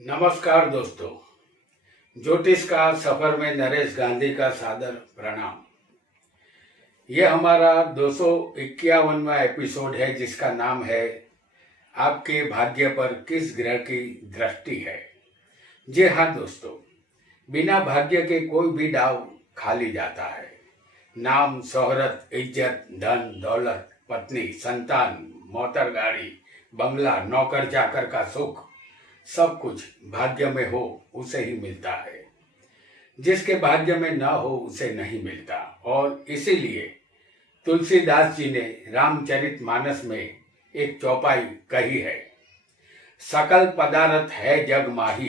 नमस्कार दोस्तों। ज्योतिष का सफर में नरेश गांधी का सादर प्रणाम। ये हमारा 251वां एपिसोड है जिसका नाम है आपके भाग्य पर किस ग्रह की दृष्टि है। जी हाँ दोस्तों, बिना भाग्य के कोई भी दाव खाली जाता है। नाम, शोहरत, इज्जत, धन, दौलत, पत्नी, संतान, मोटर गाड़ी, बंगला, नौकर चाकर का सुख, सब कुछ भाग्य में हो उसे ही मिलता है। जिसके भाग्य में न हो उसे नहीं मिलता। और इसीलिए तुलसीदास जी ने रामचरितमानस में एक चौपाई कही है, सकल पदार्थ है जग माही,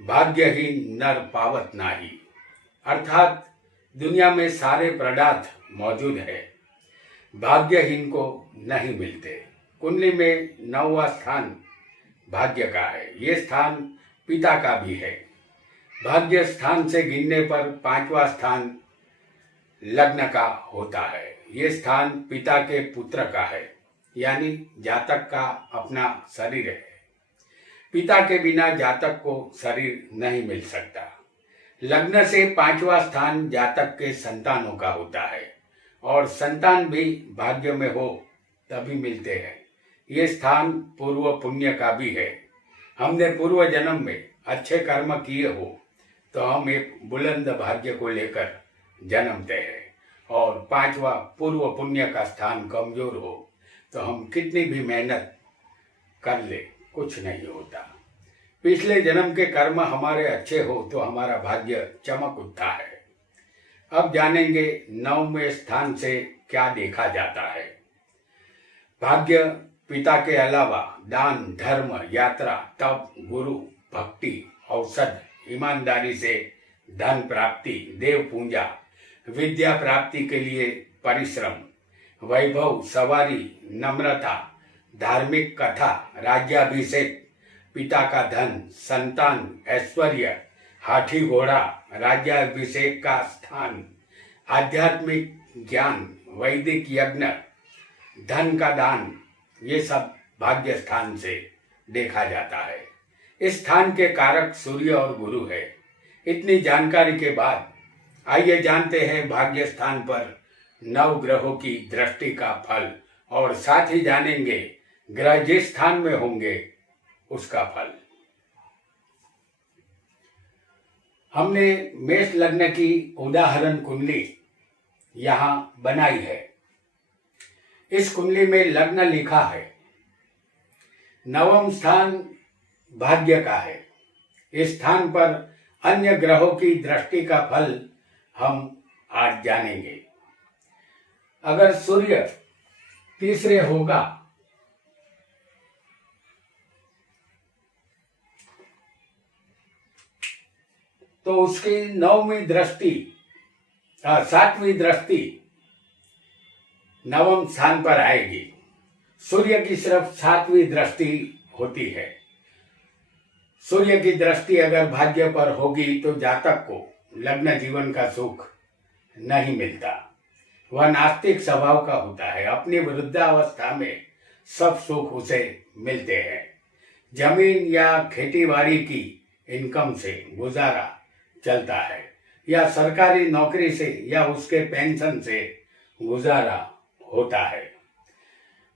भाग्यहीन नर पावत नाही। अर्थात दुनिया में सारे पदार्थ मौजूद है, भाग्यहीन को नहीं मिलते। कुंडली में 9वां स्थान भाग्य का है। ये स्थान पिता का भी है। भाग्य स्थान से गिनने पर 5वां स्थान लग्न का होता है। ये स्थान पिता के पुत्र का है, यानी जातक का अपना शरीर है। पिता के बिना जातक को शरीर नहीं मिल सकता। लग्न से 5वां स्थान जातक के संतानों का होता है, और संतान भी भाग्य में हो तभी मिलते हैं। ये स्थान पूर्व पुण्य का भी है। हमने पूर्व जन्म में अच्छे कर्म किए हो तो हम एक बुलंद भाग्य को लेकर जन्मते हैं, और 5वां पूर्व पुण्य का स्थान कमजोर हो तो हम कितनी भी मेहनत कर ले कुछ नहीं होता। पिछले जन्म के कर्म हमारे अच्छे हो तो हमारा भाग्य चमक उठता है। अब जानेंगे 9वें स्थान से क्या देखा जाता है। भाग्य पिता के अलावा दान, धर्म, यात्रा, तप, गुरु, भक्ति, औषध, ईमानदारी से धन प्राप्ति, देव पूजा, विद्या प्राप्ति के लिए परिश्रम, वैभव, सवारी, नम्रता, धार्मिक कथा, राज्याभिषेक, पिता का धन, संतान, ऐश्वर्य, हाथी घोड़ा, राज्याभिषेक का स्थान, आध्यात्मिक ज्ञान, वैदिक यज्ञ, धन का दान, ये सब भाग्य स्थान से देखा जाता है। इस स्थान के कारक सूर्य और गुरु है। इतनी जानकारी के बाद आइए जानते हैं भाग्य स्थान पर 9 ग्रहों की दृष्टि का फल, और साथ ही जानेंगे ग्रह जिस स्थान में होंगे उसका फल। हमने मेष लग्न की उदाहरण कुंडली यहाँ बनाई है। इस कुंडली में लग्न लिखा है, 9वां स्थान भाग्य का है। इस स्थान पर अन्य ग्रहों की दृष्टि का फल हम आज जानेंगे। अगर सूर्य तीसरे होगा तो उसकी 9वीं दृष्टि 7वीं दृष्टि 9वें स्थान पर आएगी। सूर्य की सिर्फ 7वीं दृष्टि होती है। सूर्य की दृष्टि अगर भाग्य पर होगी तो जातक को लग्न जीवन का सुख नहीं मिलता। वह नास्तिक स्वभाव का होता है। अपनी वृद्धावस्था में सब सुख उसे मिलते हैं। जमीन या खेतीबाड़ी की इनकम से गुजारा चलता है, या सरकारी नौकरी से या उसके पेंशन से गुजारा होता है।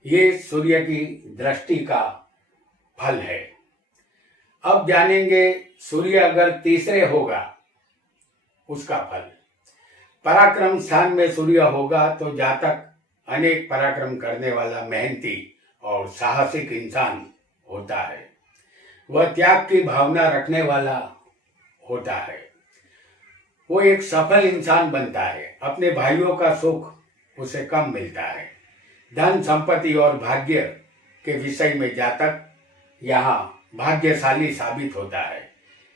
ये सूर्य की दृष्टि का फल है। अब जानेंगे सूर्य अगर तीसरे होगा उसका फल। पराक्रम स्थान में सूर्य होगा तो जातक अनेक पराक्रम करने वाला, मेहनती और साहसिक इंसान होता है। वह त्याग की भावना रखने वाला होता है। वो एक सफल इंसान बनता है। अपने भाइयों का सुख उसे कम मिलता है। धन, संपत्ति और भाग्य के विषय में जातक यहाँ भाग्यशाली साबित होता है।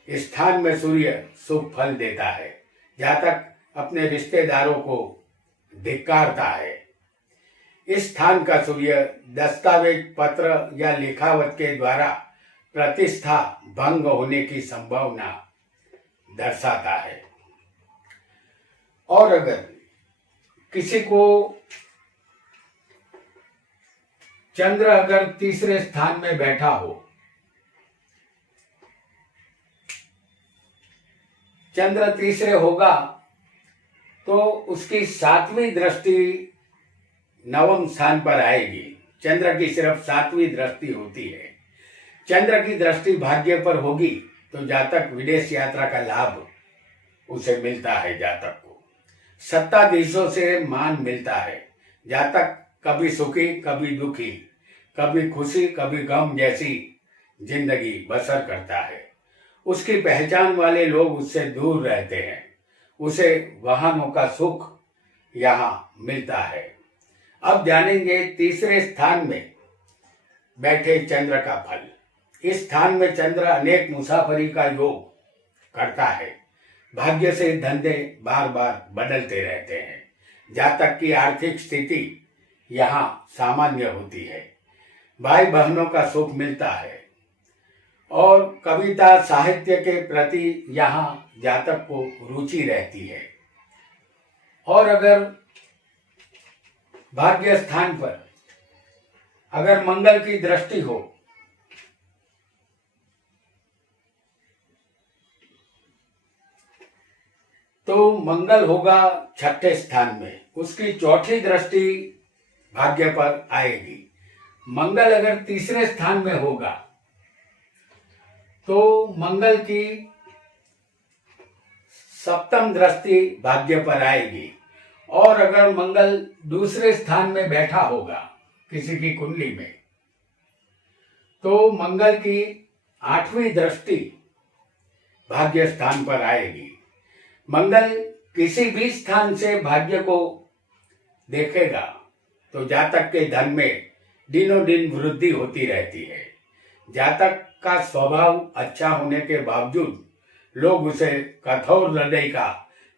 इस स्थान में सूर्य शुभ फल देता है। जातक अपने रिश्तेदारों को धिक्कारता है। इस स्थान का सूर्य दस्तावेज, पत्र या लिखावट के द्वारा प्रतिष्ठा भंग होने की संभावना दर्शाता है। और अगर किसी को चंद्र अगर तीसरे स्थान में बैठा हो चंद्र तीसरे होगा तो उसकी 7वीं दृष्टि नवम स्थान पर आएगी। चंद्र की सिर्फ 7वीं दृष्टि होती है। चंद्र की दृष्टि भाग्य पर होगी तो जातक विदेश यात्रा का लाभ उसे मिलता है। जातक को सत्ताधीशों से मान मिलता है। जातक कभी सुखी कभी दुखी, कभी खुशी कभी गम जैसी जिंदगी बसर करता है। उसकी पहचान वाले लोग उससे दूर रहते हैं। उसे वाहनों का सुख यहाँ मिलता है। अब जानेंगे तीसरे स्थान में बैठे चंद्र का फल। इस स्थान में चंद्र अनेक मुसाफरी का योग करता है। भाग्य से धंधे बार बार बदलते रहते हैं। जातक की आर्थिक स्थिति यहाँ सामान्य होती है। भाई बहनों का सुख मिलता है और कविता साहित्य के प्रति यहाँ जातक को रुचि रहती है। और अगर भाग्य स्थान पर अगर मंगल की दृष्टि हो तो मंगल होगा 6ठे स्थान में। उसकी 4थी दृष्टि भाग्य पर आएगी। मंगल अगर तीसरे स्थान में होगा तो मंगल की 7म दृष्टि भाग्य पर आएगी। और अगर मंगल दूसरे स्थान में बैठा होगा किसी की कुंडली में तो मंगल की 8वीं दृष्टि भाग्य स्थान पर आएगी। मंगल किसी भी स्थान से भाग्य को देखेगा तो जातक के धन में दिनों दिन वृद्धि होती रहती है। जातक का स्वभाव अच्छा होने के बावजूद लोग उसे कठोर हृदय का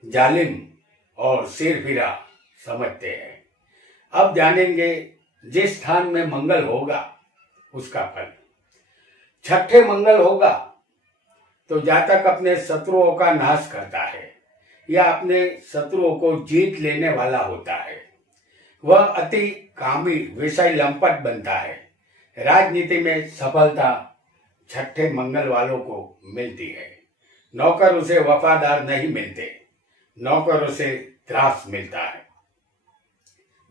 जालिम और सिरफिरा समझते हैं। अब जानेंगे जिस स्थान में मंगल होगा उसका फल। 6ठे मंगल होगा तो जातक अपने शत्रुओं का नाश करता है या अपने शत्रुओं को जीत लेने वाला होता है। वह अति कामी विषय लंपट बनता है। राजनीति में सफलता 6ठे मंगल वालों को मिलती है। नौकर उसे वफादार नहीं मिलते, नौकर उसे त्रास मिलता है।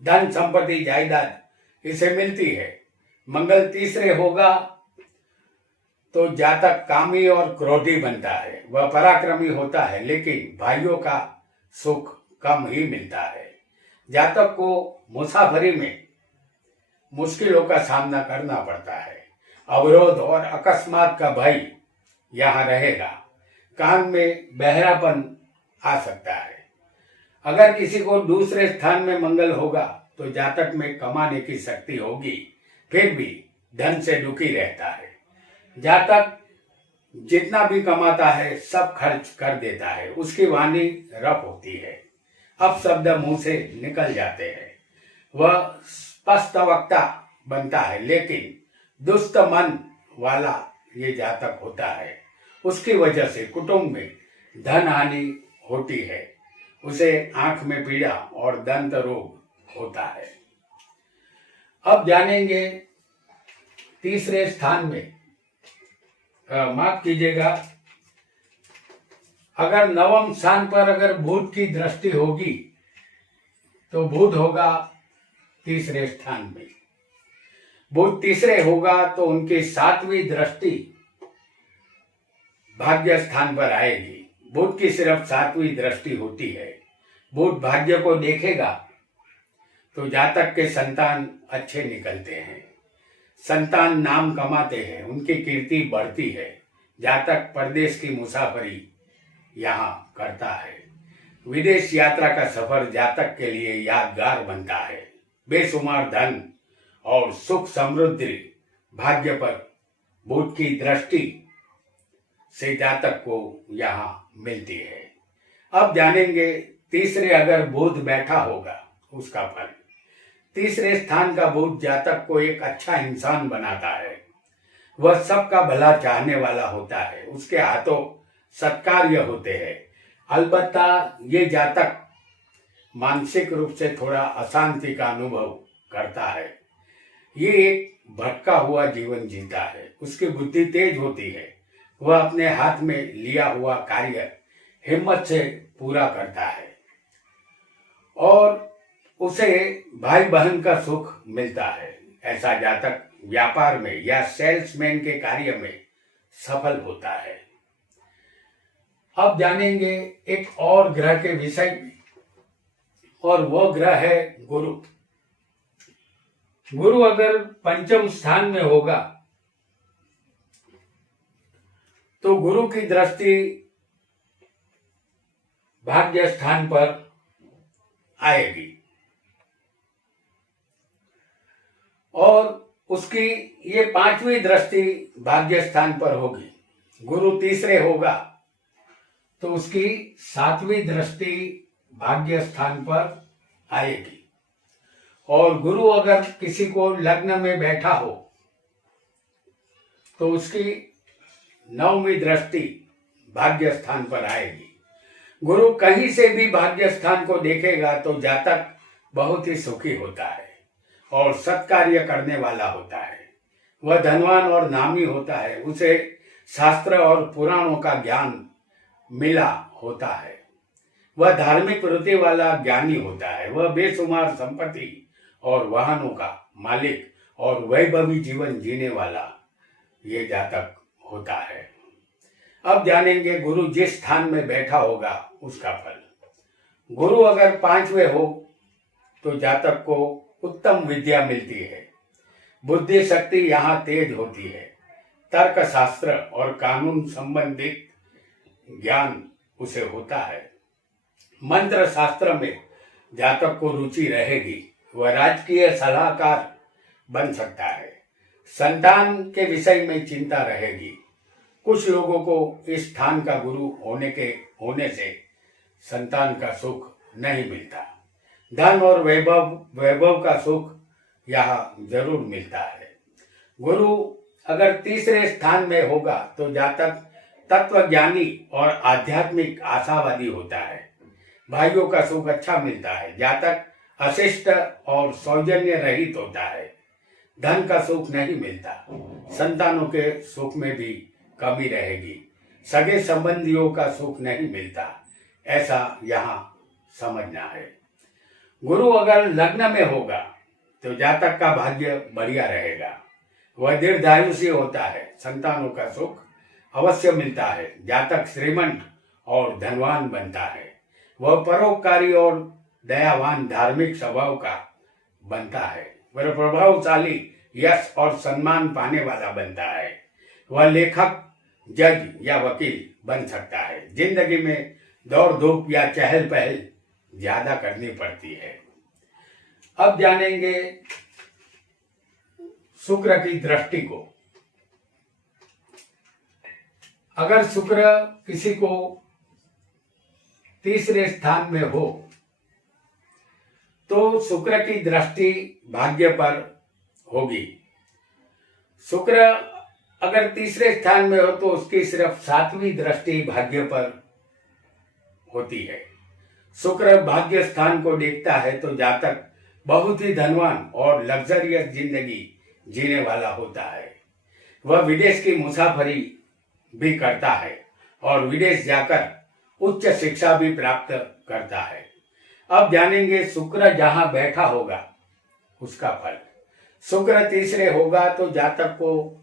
धन संपत्ति जायदाद इसे मिलती है। मंगल तीसरे होगा तो जातक कामी और क्रोधी बनता है। वह पराक्रमी होता है लेकिन भाइयों का सुख कम ही मिलता है। जातक को मुसाफरी में मुश्किलों का सामना करना पड़ता है। अवरोध और अकस्मात का भय यहाँ रहेगा। कान में बहरापन आ सकता है। अगर किसी को दूसरे स्थान में मंगल होगा तो जातक में कमाने की शक्ति होगी, फिर भी धन से दुखी रहता है। जातक जितना भी कमाता है सब खर्च कर देता है। उसकी वाणी रफ होती है, अपशब्द मुंह से निकल जाते हैं। वह स्पष्ट वक्ता बनता है लेकिन दुष्ट मन वाला ये जातक होता है। उसकी वजह से कुटुंब में धन हानि होती है। उसे आंख में पीड़ा और दंत रोग होता है। अब जानेंगे तीसरे स्थान में माफ कीजिएगा, अगर नवम स्थान पर अगर बुध की दृष्टि होगी तो बुध होगा तीसरे स्थान में। बुध तीसरे होगा तो उनकी 7वीं दृष्टि भाग्य स्थान पर आएगी। बुध की सिर्फ 7वीं दृष्टि होती है। बुध भाग्य को देखेगा तो जातक के संतान अच्छे निकलते हैं। संतान नाम कमाते हैं, उनकी कीर्ति बढ़ती है। जातक परदेश की मुसाफरी यहाँ करता है। विदेश यात्रा का सफर जातक के लिए यादगार बनता है। बेशुमार धन और सुख समृद्धि भाग्य पर बुध की दृष्टि से जातक को यहाँ मिलती है। अब जानेंगे तीसरे अगर बुध बैठा होगा उसका फल। तीसरे स्थान का बुध जातक को एक अच्छा इंसान बनाता है। वह सबका भला चाहने वाला होता है। उसके हाथों सत्कार्य होते हैं। अलबत्ता ये जातक मानसिक रूप से थोड़ा अशांति का अनुभव करता है। ये एक भटका हुआ जीवन जीता है। उसकी बुद्धि तेज होती है। वह अपने हाथ में लिया हुआ कार्य हिम्मत से पूरा करता है और उसे भाई बहन का सुख मिलता है। ऐसा जातक व्यापार में या सेल्समैन के कार्य में सफल होता है। अब जानेंगे एक और ग्रह के विषय में, और वो ग्रह है गुरु। गुरु अगर पंचम स्थान में होगा तो गुरु की दृष्टि भाग्य स्थान पर आएगी और उसकी ये पांचवी दृष्टि भाग्य स्थान पर होगी। गुरु तीसरे होगा तो उसकी सातवीं दृष्टि भाग्य स्थान पर आएगी। और गुरु अगर किसी को लग्न में बैठा हो तो उसकी नौवीं दृष्टि भाग्य स्थान पर आएगी। गुरु कहीं से भी भाग्य स्थान को देखेगा तो जातक बहुत ही सुखी होता है और सत्कार्य करने वाला होता है। वह धनवान और नामी होता है। उसे शास्त्र और पुराणों का ज्ञान मिला होता है। वह धार्मिक वृत्ति वाला ज्ञानी होता है। वह बेशुमार संपत्ति और वाहनों का मालिक और वैभवी जीवन जीने वाला ये जातक होता है। अब जानेंगे गुरु जिस स्थान में बैठा होगा उसका फल। गुरु अगर पांचवें हो तो जातक को उत्तम विद्या मिलती है। बुद्धि शक्ति यहाँ तेज होती है। तर्क शास्त्र और कानून संबंधित ज्ञान उसे होता है। मंत्र शास्त्र में जातक को रुचि रहेगी। वह राजकीय सलाहकार बन सकता है। संतान के विषय में चिंता रहेगी। कुछ लोगों को इस स्थान का गुरु होने से संतान का सुख नहीं मिलता। धन और वैभव का सुख यहाँ जरूर मिलता है। गुरु अगर तीसरे स्थान में होगा तो जातक तत्वज्ञानी और आध्यात्मिक आशावादी होता है। भाइयों का सुख अच्छा मिलता है। जातक अशिष्ट और सौजन्य रहित होता है। धन का सुख नहीं मिलता। संतानों के सुख में भी कमी रहेगी। सगे संबंधियों का सुख नहीं मिलता। ऐसा यहाँ समझना है। गुरु अगर लग्न में होगा तो जातक का भाग्य बढ़िया रहेगा। वह दीर्घायुषी होता है। संतानों का सुख अवश्य मिलता है। जातक श्रीमंत और धनवान बनता है। वह परोपकारी और दयावान धार्मिक स्वभाव का बनता है। वह प्रभावशाली यश और सम्मान पाने वाला बनता है। वह लेखक, जज या वकील बन सकता है। जिंदगी में दौड़ धूप या चहल पहल ज्यादा करनी पड़ती है। अब जानेंगे शुक्र की दृष्टि को। अगर शुक्र किसी को तीसरे स्थान में हो तो शुक्र की दृष्टि भाग्य पर होगी। शुक्र अगर तीसरे स्थान में हो तो उसकी सिर्फ सातवीं दृष्टि भाग्य पर होती है। शुक्र भाग्य स्थान को देखता है तो जातक बहुत ही धनवान और लग्जरियस जिंदगी जीने वाला होता है। वह विदेश की मुसाफरी भी करता है और विदेश जाकर उच्च शिक्षा भी प्राप्त करता है। अब जानेंगे शुक्र जहां बैठा होगा उसका फल। शुक्र तीसरे होगा तो जातक को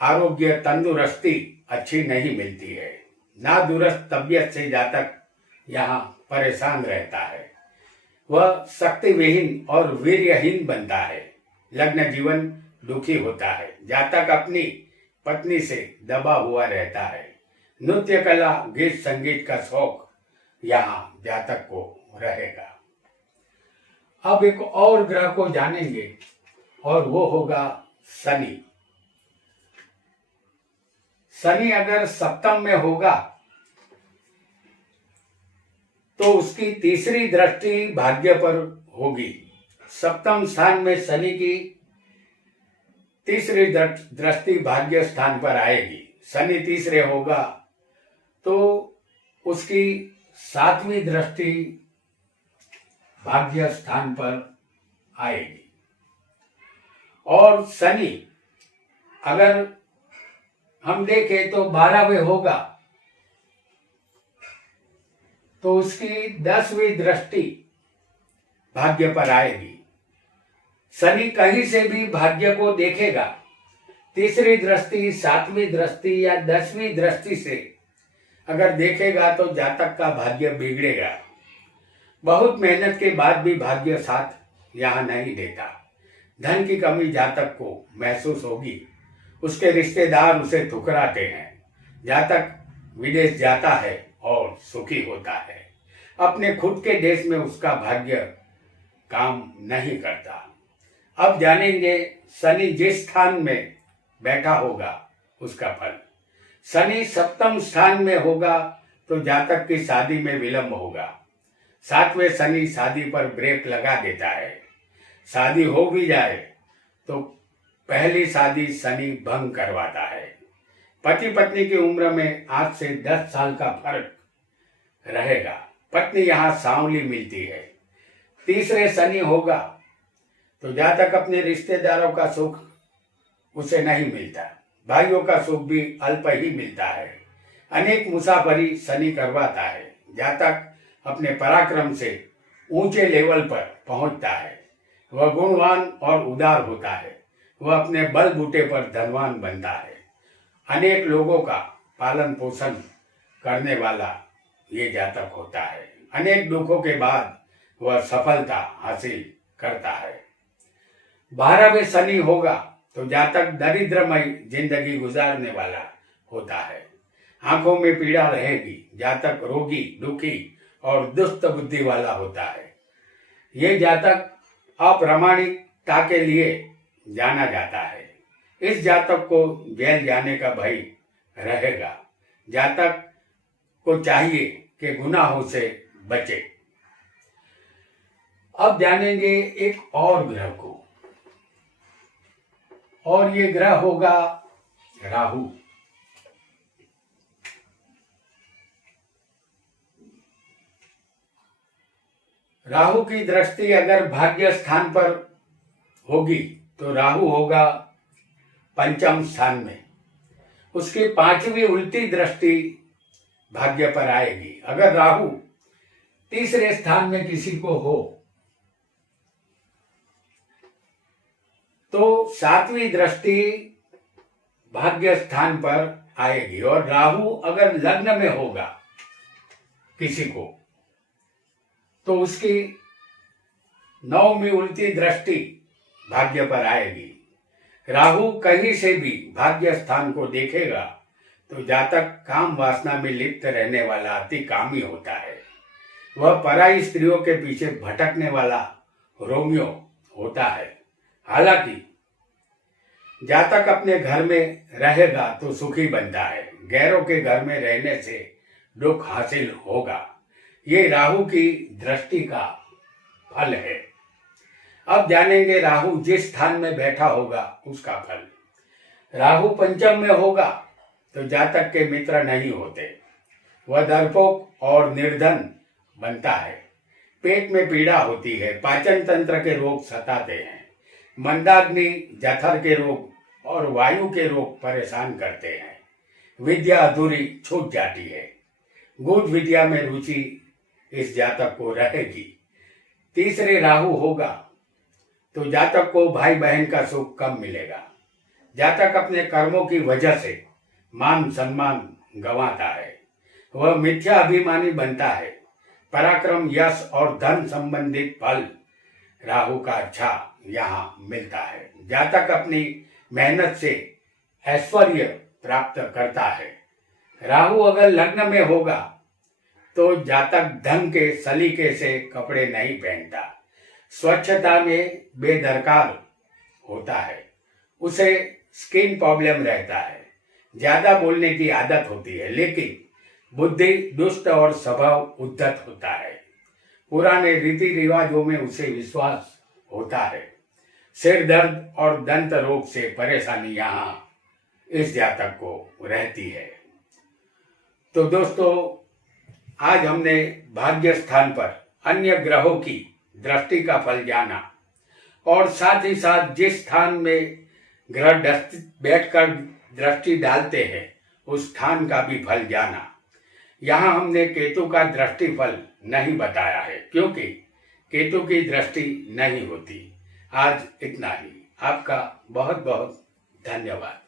आरोग्य, तंदुरुस्ती अच्छी नहीं मिलती है। नादुरुस्त तबीयत से जातक यहाँ परेशान रहता है। वह शक्तिविहीन और वीर्यहीन बनता है। लग्न जीवन दुखी होता है। जातक अपनी पत्नी से दबा हुआ रहता है। नृत्य कला, गीत संगीत का शौक यहाँ जातक को रहेगा। अब एक और ग्रह को जानेंगे और वो होगा शनि। शनि अगर सप्तम में होगा तो उसकी तीसरी दृष्टि भाग्य पर होगी। सप्तम स्थान में शनि की तीसरी दृष्टि भाग्य स्थान पर आएगी। शनि तीसरे होगा तो उसकी सातवीं दृष्टि भाग्य स्थान पर आएगी। और शनि अगर हम देखें तो 12वें होगा तो उसकी 10वीं दृष्टि भाग्य पर आएगी। शनि कहीं से भी भाग्य को देखेगा, तीसरी दृष्टि, 7वीं दृष्टि या 10वीं दृष्टि से अगर देखेगा तो जातक का भाग्य बिगड़ेगा। बहुत मेहनत के बाद भी भाग्य साथ यहाँ नहीं देता। धन की कमी जातक को महसूस होगी, उसके रिश्तेदार उसे ठुकराते हैं। जातक विदेश जाता है और सुखी होता है। अपने खुद के देश में उसका भाग्य काम नहीं करता। अब जानेंगे शनि जिस स्थान में बैठा होगा उसका फल। शनि 7वें स्थान में होगा तो जातक की शादी में विलंब होगा। 7वें शनि शादी पर ब्रेक लगा देता है। शादी हो भी जाए तो पहली शादी शनि भंग करवाता है। पति पत्नी की उम्र में 8 से 10 साल का फर्क रहेगा। पत्नी यहाँ सांवली मिलती है। तीसरे शनि होगा तो जातक अपने रिश्तेदारों का सुख उसे नहीं मिलता। भाइयों का सुख भी अल्प ही मिलता है। अनेक मुसाफरी शनि करवाता है। जातक अपने पराक्रम से ऊंचे लेवल पर पहुंचता है। वह गुणवान और उदार होता है। वह अपने बलबूते पर धनवान बनता है। अनेक लोगों का पालन पोषण करने वाला ये जातक होता है। अनेक दुखों के बाद वह सफलता हासिल करता है। 12वें शनि होगा तो जातक दरिद्रमय जिंदगी गुजारने वाला होता है। आंखों में पीड़ा रहेगी। जातक रोगी, दुखी और दुष्ट बुद्धि वाला होता है। ये जातक अप्रामाणिकता के लिए जाना जाता है। इस जातक को जेल जाने का भय रहेगा। जातक को चाहिए कि गुनाहों से बचे। अब जानेंगे एक और ग्रह को, और ये ग्रह होगा राहु। राहु की दृष्टि अगर भाग्य स्थान पर होगी तो राहु होगा 5वें स्थान में। उसकी 5वीं उल्टी दृष्टि भाग्य पर आएगी। अगर राहु तीसरे स्थान में किसी को हो तो 7वीं दृष्टि भाग्य स्थान पर आएगी। और राहु अगर लग्न में होगा किसी को तो उसकी 9वीं उल्टी दृष्टि भाग्य पर आएगी। राहु कहीं से भी भाग्य स्थान को देखेगा तो जातक काम वासना में लिप्त रहने वाला अति कामी होता है। वह पराई स्त्रियों के पीछे भटकने वाला रोमियो होता है। हालांकि जातक अपने घर में रहेगा तो सुखी बनता है। गैरों के घर में रहने से दुख हासिल होगा। ये राहु की दृष्टि का फल है। अब जानेंगे राहु जिस स्थान में बैठा होगा उसका फल। राहु 5म में होगा तो जातक के मित्र नहीं होते। वह डरपोक और निर्धन बनता है। पेट में पीड़ा होती है। पाचन तंत्र के रोग सताते हैं। मंदाग्नि, जठर के रोग और वायु के रोग परेशान करते हैं। विद्या अधूरी छूट जाती है। गूढ़ विद्या में रुचि इस जातक को रहेगी। तीसरे राहु होगा तो जातक को भाई बहन का सुख कम मिलेगा। जातक अपने कर्मों की वजह से मान सम्मान गंवाता है। वह मिथ्या अभिमानी बनता है। पराक्रम, यश और धन संबंधित फल राहु का अच्छा यहाँ मिलता है। जातक अपनी मेहनत से ऐश्वर्य प्राप्त करता है। राहु अगर लग्न में होगा तो जातक ढंग के सलीके से कपड़े नहीं पहनता। स्वच्छता में बेदरकार होता है। उसे स्किन प्रॉब्लम रहता है। ज्यादा बोलने की आदत होती है, लेकिन बुद्धि दुष्ट और स्वभाव उद्धत होता है। पुराने रीति रिवाजों में उसे विश्वास होता है। सिर दर्द और दंत रोग से परेशानी यहाँ इस जातक को रहती है। तो दोस्तों, आज हमने भाग्य स्थान पर अन्य ग्रहों की दृष्टि का फल जाना और साथ ही साथ जिस स्थान में ग्रह बैठकर दृष्टि डालते हैं उस स्थान का भी फल जाना। यहाँ हमने केतु का दृष्टिफल नहीं बताया है क्योंकि केतु की दृष्टि नहीं होती। आज इतना ही। आपका बहुत बहुत धन्यवाद।